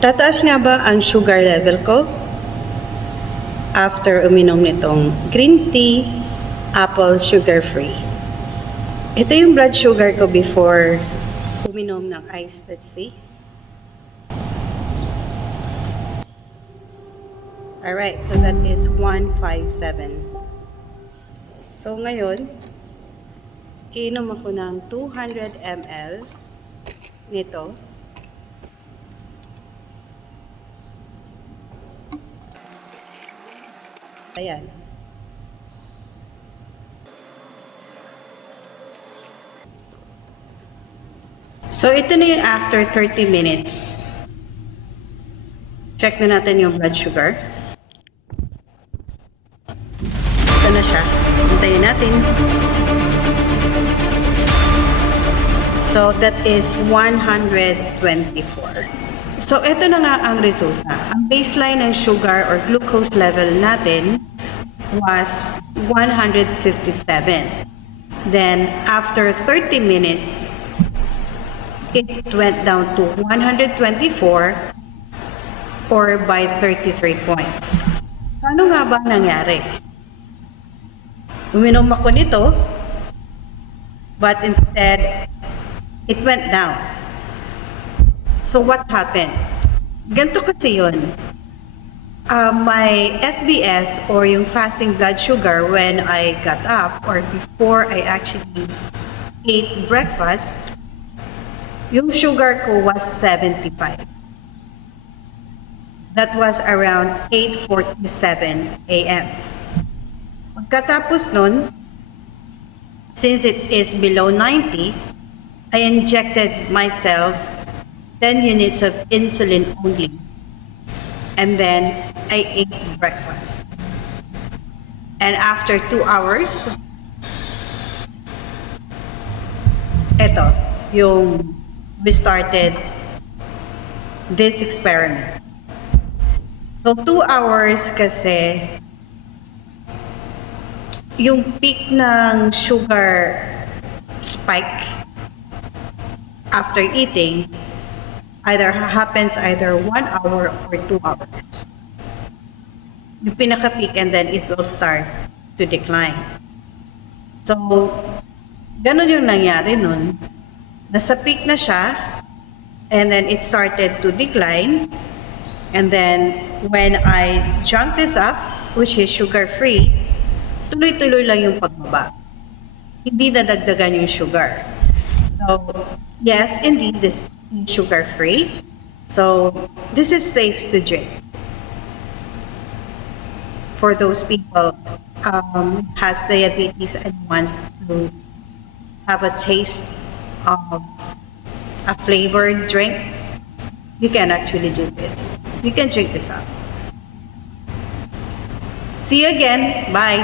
Tataas nga ba ang sugar level ko after uminom nitong green tea, apple sugar free? Ito yung blood sugar ko before uminom ng ice. Let's see. Alright, so that is 157. So ngayon, inom ako ng 200 ml nito. Ayan. So, ito na yung after 30 minutes. Check na natin yung blood sugar. Ito na siya. Hintayin natin. So, that is 124. So, ito na nga ang resulta. Ang baseline ng sugar or glucose level natin was 157. Then, after 30 minutes, it went down to 124 or by 33 points. So, ano nga ba nangyari? Uminom ako nito, but instead, it went down. So, what happened? Ganito kasi yun. My FBS or yung fasting blood sugar when I got up or before I actually ate breakfast, yung sugar ko was 75. That was around 8:47 a.m. Pagkatapos nun, since it is below 90, I injected myself 10 units of insulin only. And then, I ate breakfast. And after 2 hours, eto, we started this experiment. So, 2 hours kasi, yung peak ng sugar spike after eating happens either 1 hour or 2 hours. Yung pinaka-peak and then it will start to decline. So, ganun yung nangyari nun. Nasa peak na siya and then it started to decline. And then, when I drank this up, which is sugar-free, tuloy-tuloy lang yung pagbaba. Hindi nadagdagan yung sugar. So, yes, indeed, this is sugar-free. So, this is safe to drink. For those people has diabetes and wants to have a taste of a flavored drink, you can actually do this. You can drink this up. See you again. Bye.